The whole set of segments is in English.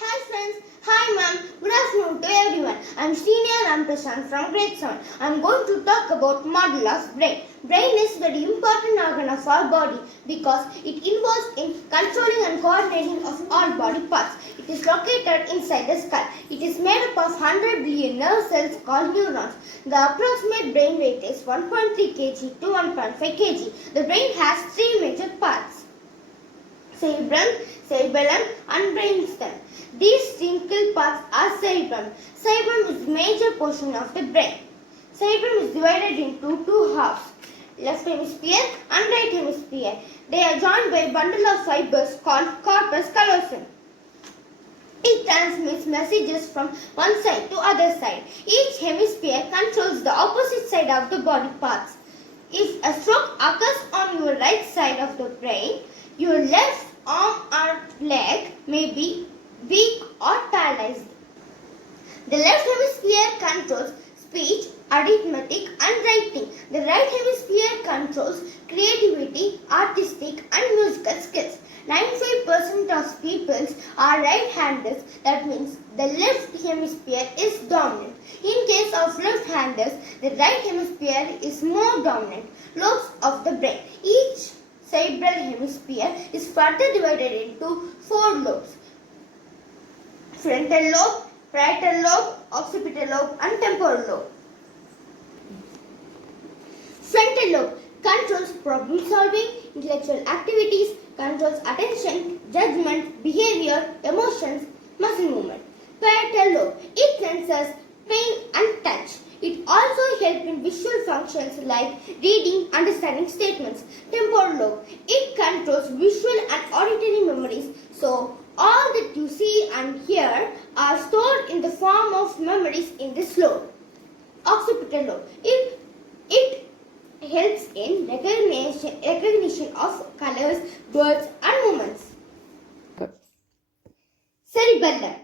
Hi friends, hi ma'am, good afternoon to everyone. I'm Senior Ramprasad from grade 7. I'm going to talk about model of brain. Brain is very important organ of our body because it involves in controlling and coordinating of all body parts. It is located inside the skull. It is made up of 100 billion nerve cells called neurons. The approximate brain weight is 1.3 kg to 1.5 kg. The brain has three major parts: cerebellum, and brainstem. These single parts are cerebrum. Cerebrum is the major portion of the brain. Cerebrum is divided into two halves, left hemisphere and right hemisphere. They are joined by a bundle of fibers called corpus callosum. It transmits messages from one side to other side. Each hemisphere controls the opposite side of the body parts. If a stroke occurs on your right side of the brain, your left arm or leg may be weak or paralyzed. The left hemisphere controls speech, arithmetic and writing. The right hemisphere controls creativity, artistic and musical skills. 95% of people are right-handers. That means the left hemisphere is dominant. In case of left-handers, the right hemisphere is more dominant. Lobes of the brain. Each cerebral hemisphere is further divided into four lobes: frontal lobe, parietal lobe, occipital lobe and temporal lobe. Frontal lobe controls problem solving, intellectual activities, controls attention, judgment, behavior, emotions, muscle movement. Parietal lobe, it senses pain and touch. It also helps in visual functions like reading, understanding statements. Temporal lobe, it controls visual and auditory memories. So all that you see and hear are stored in the form of memories in this lobe. Occipital lobe, it helps in recognition of colors, words and movements. Cerebellum.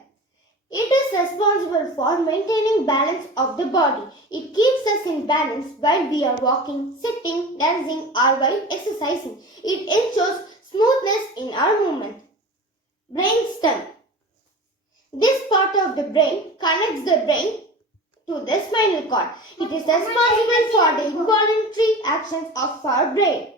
It is responsible for maintaining balance of the body. It keeps us in balance while we are walking, sitting, dancing or while exercising. It ensures smoothness in our movement. Brainstem. This part of the brain connects the brain to the spinal cord. It is responsible for the involuntary actions of our brain,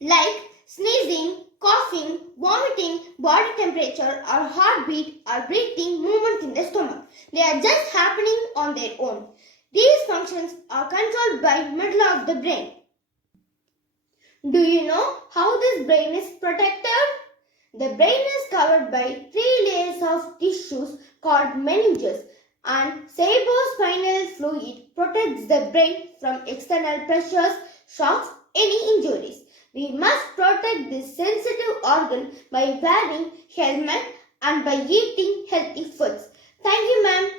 like sneezing, coughing, vomiting, body temperature or heartbeat or breathing, movement in the stomach. They are just happening on their own. These functions are controlled by middle of the brain. Do you know how this brain is protected? The brain is covered by three layers of tissues called meninges, and cerebrospinal fluid protects the brain from external pressures, shocks, any injuries. We must protect this sensitive organ by wearing helmet and by eating healthy foods. Thank you, ma'am.